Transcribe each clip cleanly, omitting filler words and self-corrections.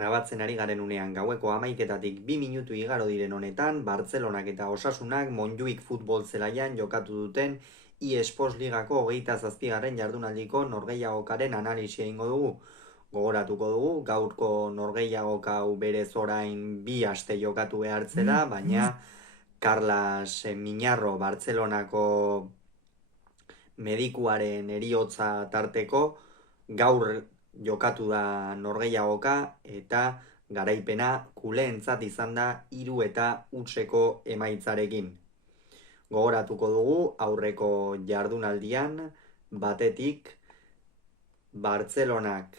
Grabatzen ari garen unean gaueko 11:00 2 minutu igaro diren honetan, Bartzelonak eta Osasunak Montjuïc futbol zelaian jokatu duten eSports Ligako 27. jardunaldiko norgehiagokaren analisia egingo dugu. Gogoratuko dugu, gaurko norgehiagoka hau berez orain 2 aste jokatu behartzela, baina Carlas Miñarro Bartzelonako medikuaren heriotza tarteko gaur jokatu da norgehiagoka eta garaipena kuleentzat izan da 3-0 emaitzarekin. Gogoratuko dugu aurreko jardunaldian batetik Bartzelonak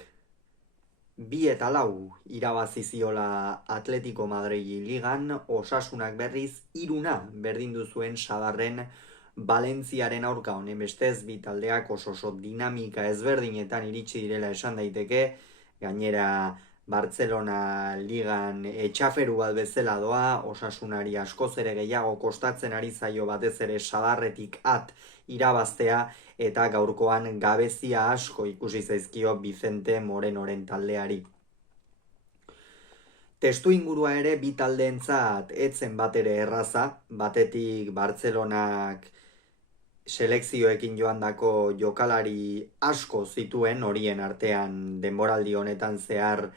2-4 irabazi ziola Atletico Madridi ligan, Osasunak berriz 3 berdindu zuen Sadarren Valentziaren aurka. Honen bestez, bi taldeak oso dinamika ezberdinetan iritsi direla esan daiteke. Gainera Bartzelona ligan etxaferu bat bezala doa, Osasunari askoz ere gehiago kostatzen ari zaio batez ere Sadarretik irabaztea, eta gaurkoan gabezia asko ikusi zaizkio Vicente Morenoren taldeari. Testu ingurua ere bi taldeentzat etzen bat ere erraza, batetik Bartzelonak selekzioekin joandako jokalari asko zituen, horien artean denboraldi honetan zehar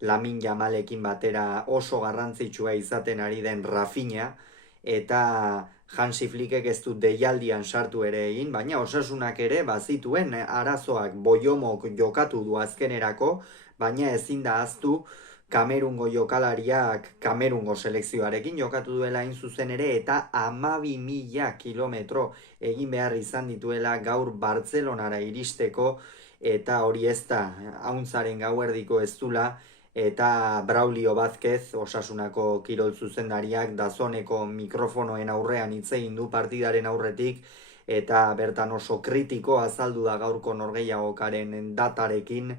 Lamin Jamalekin batera oso garrantzitsua izaten ari den Rafinha, eta Hansi Flickek ez du deialdian sartu ere egin, baina Osasunak ere bazituen arazoak. Boyomok jokatu du azkenerako, baina ezin da ahaztu Kamerungo jokalariak Kamerungo selekzioarekin jokatu duela hain zuzen ere, eta 12.000 kilometro egin behar izan dituela gaur Bartzelonara iristeko, eta hori ez da hauntzaren gauerdiko ez dula, eta Braulio Vázquez, Osasunako kirol zuzendariak, Dazoneko mikrofonoen aurrean hitz egin du partidaren aurretik, eta bertan oso kritiko azaldu da gaurko norgehiagokaren datarekin,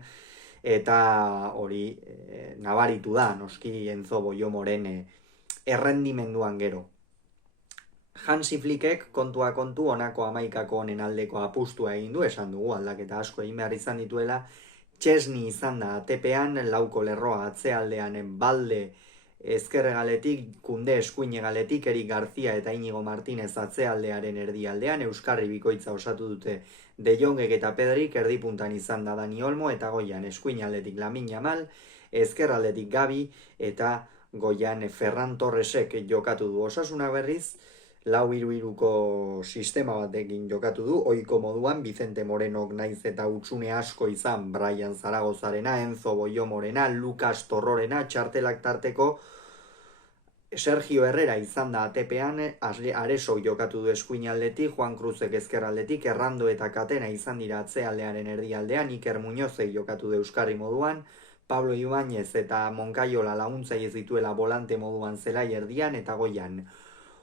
eta hori nabaritu da noski Enzo Boyomoren errendimenduan gero. Hansi Flickek kontua kontu honako 11 honen aldeko apustua egin du, esan dugu aldaketa asko egin behar izan dituela. Txesni izan da ATP-an, lauko lerroa atzealdean Balde ezkerregaletik, Kunde eskuinegaletik, Erik Garzia eta Inigo Martinez atzealdearen erdialdean, Euskarri bikoitza osatu dute De Jongek eta Pedrik, erdipuntan izan da Dani Olmo, eta goian eskuinaldetik Lamin Jamal, ezkerraldetik Gabi, eta goian Ferran Torresek jokatu du. Osasunak berriz 4-3-3ko sistema batekin jokatu du, ohiko moduan Vicente Morenok naiz eta hutsune asko izan, Brian Zaragozarena, Enzo Boyomorena, Lucas Torrorena, txartelak tarteko Sergio Herrera izan da ATP-an, Areso jokatu du eskuinaldetik, Juan Cruzek ezkerraldetik, Errando eta Katena izan dira atzealdearen erdialdean, Iker Muñozek jokatu du Euskarri moduan, Pablo Ibáñez eta Moncayola laguntzai ez dituela volante moduan zelai erdian, eta goian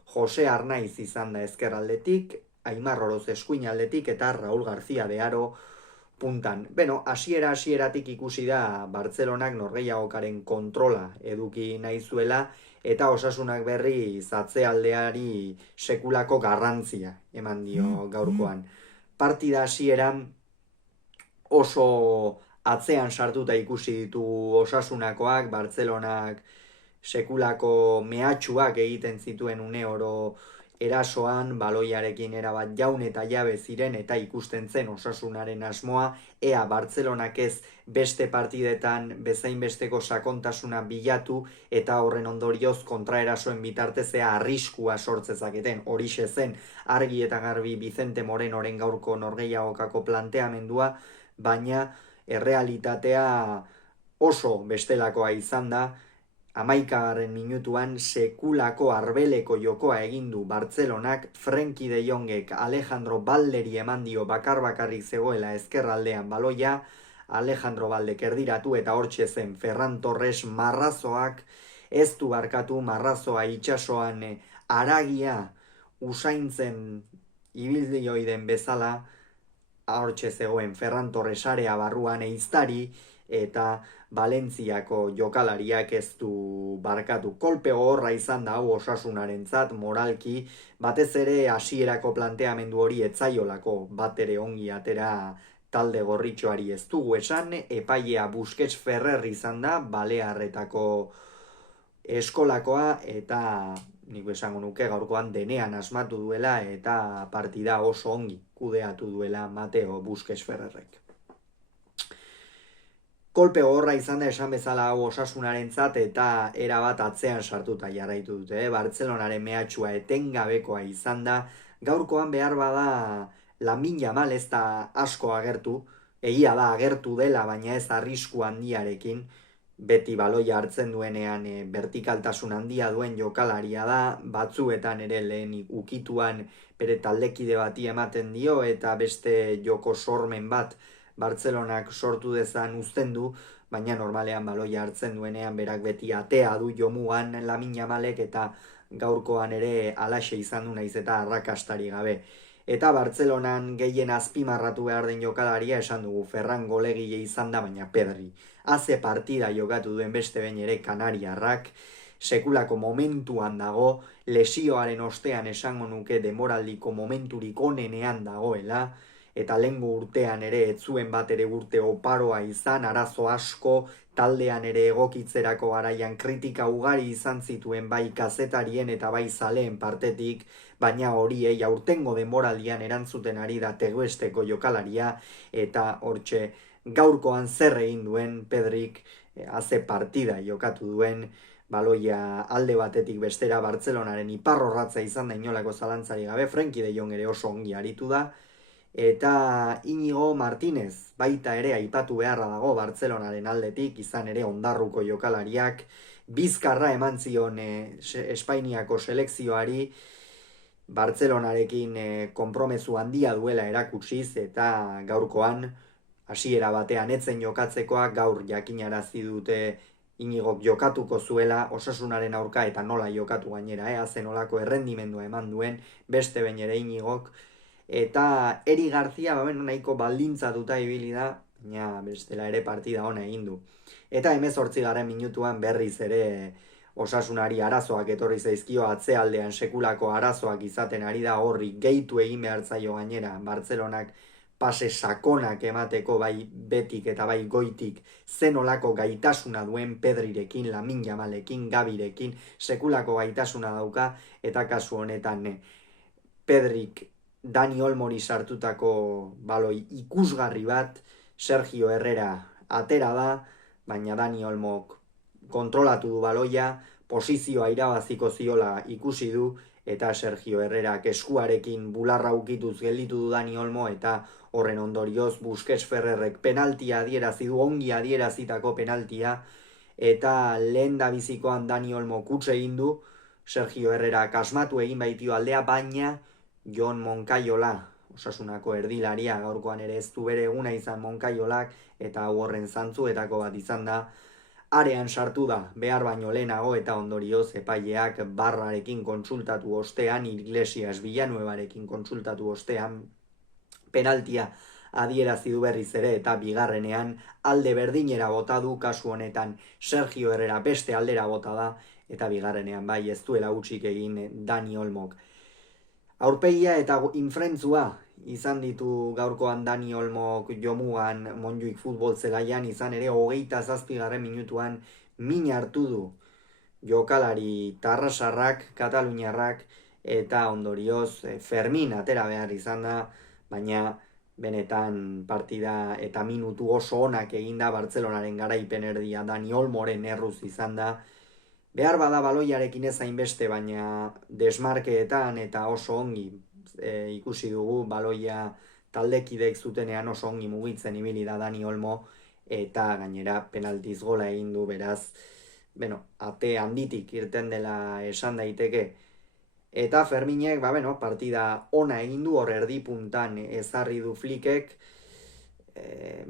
Jose Arnaiz izan da ezkerraldetik, Aimar Oroz eskuinaldetik, eta Raúl García de Aro puntan. Beno, hasieratik ikusi da Bartzelonak norgehiagokaren kontrola eduki nahi zuela, eta Osasunak berri zatzealdeari sekulako garrantzia eman dio gaurkoan. Partida hasieran oso atzean sartuta ikusi ditu Osasunakoak, Bartzelonak sekulako mehatxuak egiten zituen une oro erasoan, baloiarekin erabat jaun eta jabe ziren, eta ikusten zen Osasunaren asmoa, ea Bartzelonak ez beste partidetan bezainbesteko sakontasuna bilatu, eta horren ondorioz kontraerasoen bitartezea arriskua sortzezaketen. Horixe zen argi eta garbi Vicente Morenoren gaurko norgehiagokako planteamendua, baina errealitatea oso bestelakoa izan da. 11. minutuan sekulako arbeleko jokoa egin du Bartzelonak, Frenkie de Jongek Alejandro Balderi eman dio bakarrik zegoela ezkerraldean baloia, Alejandro Baldek erdiratu, eta hortxe zen Ferran Torres marrazoak ez du barkatu, marrazoa itsasoan haragia usaintzen ibilioiden bezala, hortxe zegoen Ferran Torres area barruan eiztari, eta Valentziako jokalariak ez du barkatu. Kolpe gogorra izan da hau Osasunarentzat, moralki, batez ere hasierako planteamendu hori etzaiolako bat ere ongi atera talde gorritxoari ez dugu esan, epailea Busquets Ferrer izan da, Balearretako eskolakoa, eta nik esango nuke gaurkoan denean asmatu duela, eta partida oso ongi kudeatu duela Mateo Busquets Ferrerrek. Kolpe gogorra izan da esan bezala hau Osasunarentzat eta erabat atzean sartuta jarraitu dute. Bartzelonaren mehatxua etengabekoa izan da, gaurkoan behar bada Lamine Yamal ez da asko agertu, egia da agertu dela, baina ez arrisku handiarekin, beti baloia hartzen duenean vertikaltasun handia duen jokalaria da, batzuetan ere lehen ukituan bere taldekide bati ematen dio, eta beste joko sormen bat Bartzelonak sortu dezan uzten du, baina normalean baloia hartzen duenean berak beti atea du jomuan Lamine Yamalek, eta gaurkoan ere alaxe izan du naiz eta arrakastari gabe. Eta Bartzelonan gehien azpimarratu behar den jokalaria esan dugu, Ferran golegile izan da, baina Pedri. Haze partida jokatu duen beste behin ere Kanariarrak, sekulako momentuan dago, lesioaren ostean esango nuke demoraldiko momenturik onenean dagoela, eta lehengo urtean ere ez zuen bat ere urte oparoa izan, arazo asko, taldean ere egokitzerako garaian kritika ugari izan zituen bai kazetarien eta bai zaleen partetik, baina horiei aurtengo denboraldian erantzuten ari da teguesteko jokalaria, eta hortxe gaurkoan zer egin duen Pedrik, haze partida jokatu duen, baloia alde batetik bestera Bartzelonaren iparrorratza izan da inolako zalantzari gabe, Frenkie de Jong ere oso ongi aritu da, eta Íñigo Martínez baita ere aipatu beharra dago Bartzelonaren aldetik, izan ere ondarruko jokalariak, bizkarra eman zion Espainiako selekzioari, Bartzelonarekin konpromezu handia duela erakutsiz, eta gaurkoan hasiera batean etzen jokatzekoa, gaur jakinarazi dute Íñigok jokatuko zuela Osasunaren aurka, eta nola jokatu gainera, hazen olako errendimendua eman duen, beste behin ere Íñigok, eta Eri Garzia nahiko baldintzatuta ibili da, baina bestela ere partida ona egin du. Eta 18. minutuan berriz ere Osasunari arazoak etorri zaizkio, atzealdean sekulako arazoak izaten ari da, horri gehitu egin behar zaio gainera Bartzelonak pase sakonak emateko bai betik eta bai goitik zenolako gaitasuna duen Pedrirekin, Lamine Yamalekin, Gabirekin, sekulako gaitasuna dauka, eta kasu honetan Pedrik Dani Olmori sartutako baloi ikusgarri bat, Sergio Herrera atera da, baina Dani Olmok kontrolatu du baloia, posizioa irabaziko ziola ikusi du, eta Sergio Herrerak eskuarekin bularra ukituz gelditu du Dani Olmo, eta horren ondorioz Busquets Ferrerrek penaltia adierazi du, ongi adierazitako penaltia, eta lehen da bizikoan Dani Olmo kutse egin du, Sergio Herrerak asmatu egin baitio aldea, baina Jon Moncayola, Osasunako erdilaria, gaurkoan ere ez du bere eguna izan Moncayolak, eta horren zantzuetako bat izan da, arean sartu da, behar baino lehenago, eta ondorioz epaileak Barrarekin kontsultatu ostean, Iglesias Villanuevarekin kontsultatu ostean, penaltia adierazi du berriz ere, eta bigarrenean alde berdinera bota du, kasu honetan Sergio Herrera beste aldera bota da, eta bigarrenean bai ez duela hutsik egin Dani Olmok. Aurpegia eta infrentzua izan ditu gaurkoan Dani Olmok jomugan Montjuïc futbol zelaian, izan ere 27. minutuan min hartu du jokalari tarrasarrak, kataluniarrak, eta ondorioz Fermin atera behar izan da, baina benetan partida eta minutu oso onak eginda Bartzelonaren garaipen erdia Dani Olmoren erruz izan da, behar bada baloiarekin ez hainbeste, baina desmarkeetan eta oso ongi ikusi dugu baloia taldekidek zutenean oso ongi mugitzen ibili da Dani Olmo, eta gainera penaltiz gola egin du, beraz, ate handitik irten dela esan daiteke. Eta Ferminek, partida ona egin du, hor erdipuntan ezarri du Flickek,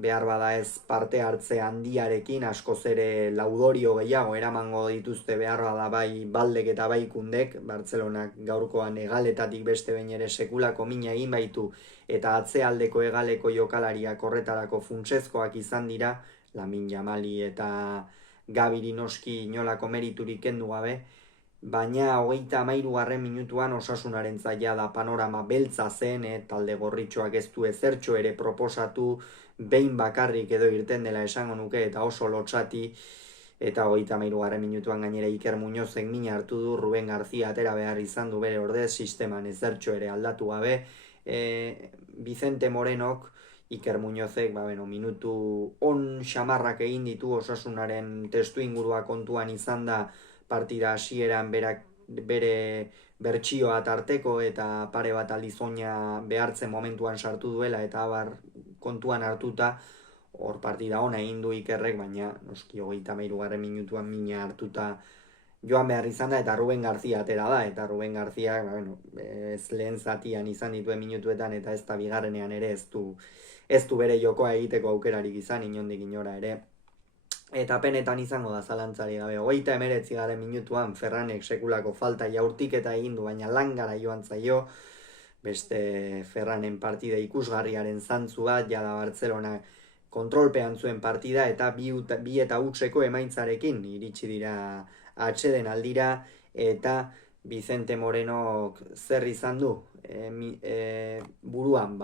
behar bada ez parte hartze handiarekin, askoz ere laudorio gehiago eramango dituzte behar bada bai Baldek eta bai Kundek, Bartzelonak gaurkoan egaletatik beste behin ere sekulako mina egin baitu, eta atzealdeko egaleko jokalariak horretarako funtsezkoak izan dira, Lamine Yamali eta Gabiri noski inolako meriturik kendu gabe, baina 33. minutuan Osasunaren zaila da panorama beltza zen, talde gorritxoak ez du ezertxo ere proposatu, behin bakarrik edo irten dela esango nuke, eta oso lotsati, eta 33. minutuan gainera Iker Muñozek mina hartu du, Ruben García atera behar izan du bere ordez, sisteman ezertxo ere aldatu gabe, Vicente Morenok, Iker Muñozek, minutu on xamarrak egin ditu Osasunaren testu ingurua kontuan izan da partida hasieran bere bertsioa tarteko eta pare bat alizoina behartzen momentuan sartu duela eta abar kontuan hartuta hor partida ona egin du Ikerrek, baina noski 33. minutuan mina hartuta joan behar izan da, eta Ruben García atera da, eta Ruben García, ez lehen zatian izan dituen minutuetan, eta ez da bigarrenean ere ez du bere jokoa egiteko aukerarik izan, inondik inora ere. Eta penetan izango da zalantzari gabe. 39. minutuan Ferranek sekulako falta jaurtik eta egin du, baina langara joan zaio, beste Ferranen partida ikusgarriaren zantzu bat, jada Bartzelona kontrolpean zuen partida, eta bi eta hutseko emaitzarekin iritsi dira atxeden aldira, eta Vicente Morenok zer izan du buruan,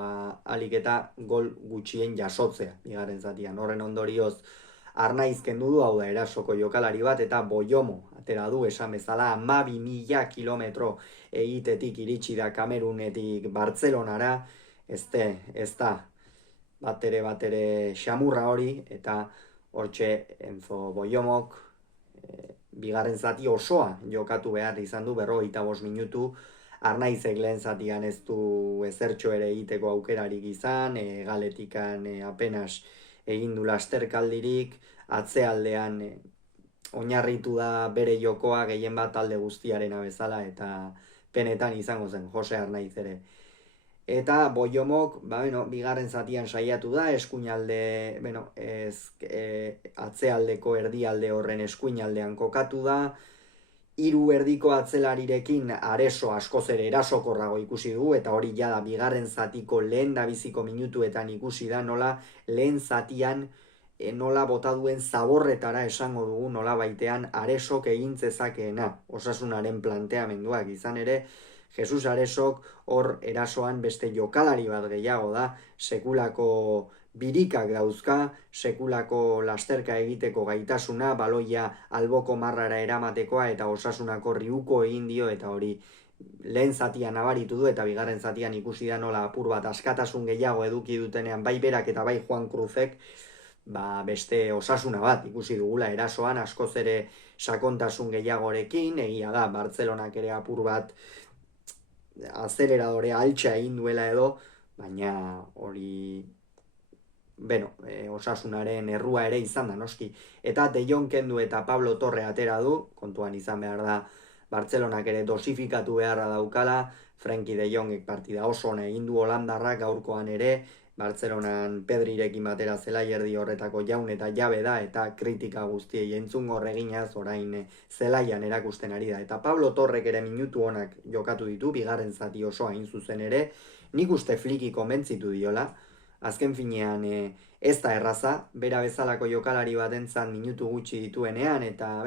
alik eta gol gutxien jasotzea bigarren zatian. Horren ondorioz Arnaiz kendu du, hau da erasoko jokalari bat, eta Boiomo atera du, esan bezala 12.000 kilometro egitetik iritsi da Kamerunetik Bartzelonara, ez da batere xamurra hori, eta hortxe Enzo Boiomok bigarren zati osoa jokatu behar izan du, 45 minutu, Arnaizek lehen zatian ez du ezertxo ere egiteko aukerarik izan, galetikan apenas egin du lasterkaldirik, atzealdean oinarritu da bere jokoa gehien bat talde guztiarena bezala, eta penetan izango zen Jose Arnaiz ere. Eta Boiomok, bigarren zatian saiatu da, eskuinalde, atzealdeko erdialde horren eskuinaldean kokatu da, 3 erdiko atzelarirekin Areso askoz ere erasokorrago ikusi du, eta hori jada bigarren zatiko lehen da biziko minutuetan ikusi da, nola lehen zatian nola bota duen zaborretara esango dugu, nola baitean Aresok egin zezakeena Osasunaren planteamenduak, izan ere Jesus Aresok hor erasoan beste jokalari bat gehiago da, sekulako birikak dauzka, sekulako lasterka egiteko gaitasuna, baloia alboko marrara eramatekoa, eta Osasunako riuko egin dio, eta hori lehen zatian nabaritu du, eta bigarren zatian ikusi da nola apur bat askatasun gehiago eduki dutenean, bai berak eta bai Juan Cruzek, beste Osasuna bat ikusi dugula erasoan, askoz ere sakontasun gehiagorekin, egia da, Bartzelonak ere apur bat azeleradore altxa egin duela edo, baina hori Osasunaren errua ere izan da noski. Eta De Jong kendu eta Pablo Torre atera du, kontuan izan behar da Bartzelonak ere dosifikatu beharra daukala, Frenkie De Jongek partida oso ona egin du holandarrak gaurkoan ere, Bartzelonan Pedrirekin batera zelaierdi horretako jaun eta jabe da, eta kritika guztiei entzungo horreginaz orain zelaian erakusten ari da. Eta Pablo Torrek ere minutu onak jokatu ditu, bigarren zati osoa hain zuzen ere, nik uste Fliki konbentzitu diola, azken finean ez da erraza, bera bezalako jokalari batentzat minutu gutxi dituenean, eta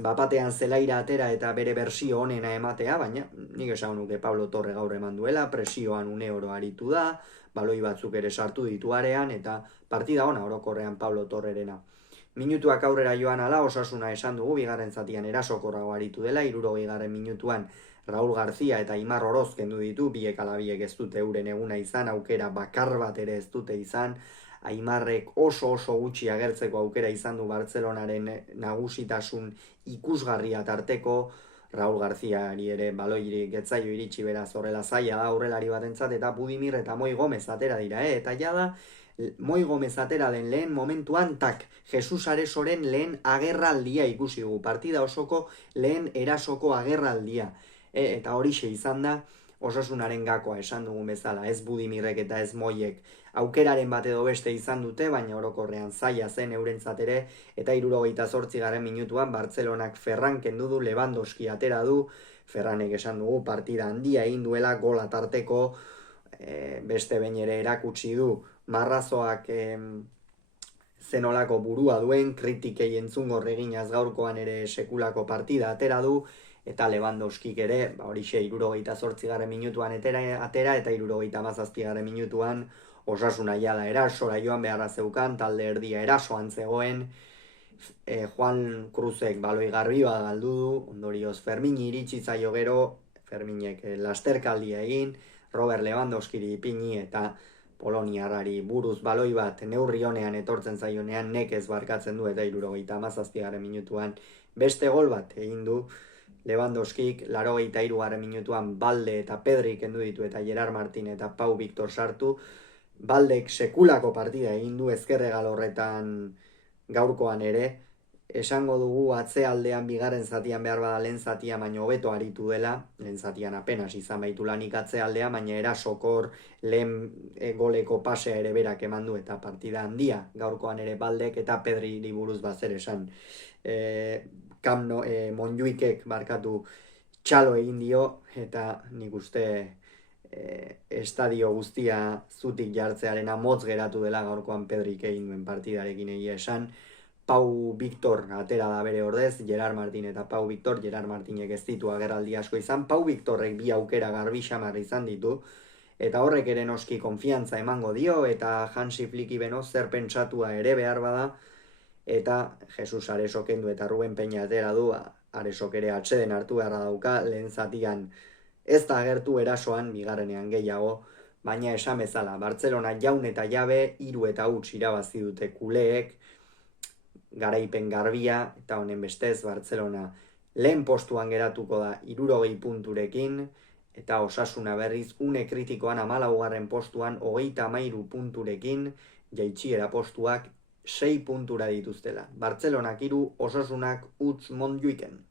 bapatean zelaira atera eta bere bersio onena ematea, baina nik esan nuke Pablo Torre gaur eman duela, presioan une oro aritu da, baloi batzuk ere sartu ditu arean, eta partida ona orokorrean Pablo Torrerena. Minutuak aurrera joan ala, Osasuna esan dugu, bigarren zatian erasokorrago aritu dela, 60. minutuan Raúl García eta Imar Oroz kendu ditu, biek ala biek ez dute euren eguna izan, aukera bakar bat ere ez dute izan, Aimarrek oso gutxi agertzeko aukera izan du Bartzelonaren nagusitasun ikusgarria tarteko, Raúl Garcíari ere baloirik etzaio iritsi beraz horrela zaila da aurrelari batentzat, eta Budimir eta Moi Gomez atera dira, eta jada Moi Gomez atera den lehen momentuan, Jesus Aresoren lehen agerraldia ikusi dugu, partida osoko lehen erasoko agerraldia, eta horixe izan da Osasunaren gakoa esan dugun bezala, ez Budimirrek eta ez Moiek aukeraren bat edo beste izan dute, baina orokorrean zaila zen eurentzat ere, eta 78. minutuan Bartzelonak Ferran kendu du, Lewandowski atera du, Ferranek esan dugu partida handia egin duela, gola tarteko, beste behin ere erakutsi du, marrazoak zenolako burua duen, kritikei entzungor eginaz gaurkoan ere sekulako partida atera du, eta Lewandowskik ere, horixe 78. Minutuan atera, eta 77. Minutuan Osasuna jada erasora joan beharra zeukan, talde erdia erasoan zegoen, Juan Cruzek baloi garbi bat galdu du, ondorioz Fermini iritsi zaio gero, Ferminek lasterkaldia egin, Robert Lewandowskiri ipini eta Poloniarrari buruz baloi bat neurri honean etortzen zaionean nekez barkatzen du eta 77. Minutuan beste gol bat egin du. Lewandowskik 83. Minutuan Balde eta Pedri kendu ditu eta Gerard Martin eta Pau Victor sartu. Baldek sekulako partida egin du ezkerregal horretan gaurkoan ere. Esango dugu atzealdean bigarren zatian behar bada lehen zatian baino hobeto aritu dela. Lehen zatian apenas izan baitu lanik atzealdean, baina erasokor lehen goleko pasea ere berak eman du eta partida handia. Gaurkoan ere Baldek eta Pedri buruz bazer esan. Monjuikek barkatu txalo egin dio eta nik uste estadio guztia zutik jartzearena motz geratu dela gaurkoan Pedrik egin duen partidarekin egia esan. Pau Victor atera da bere ordez, Gerard Martin eta Pau Victor, Gerard Martinek ez ditu agerraldi asko izan, Pau Victorrek bi aukera garbi xamar izan ditu, eta horrek ere noski konfiantza emango dio, eta Hansi Flicki beno zer pentsatua ere behar bada, eta Jesus Aresok kendu eta Ruben Peña atera du, Aresok ere atseden hartu beharra dauka, lehen zatian ez da agertu erasoan, bigarrenean gehiago, baina esan bezala, Bartzelona jaun eta jabe, 3 eta 0 irabazi dute kuleek, garaipen garbia, eta honen bestez Bartzelona lehen postuan geratuko da 60 punturekin, eta Osasuna berriz une kritikoan 14. postuan 33 punturekin, jaitsiera postuak 6 puntura dituztela. Bartzelonak 3, Osasunak 0 Montjuiken.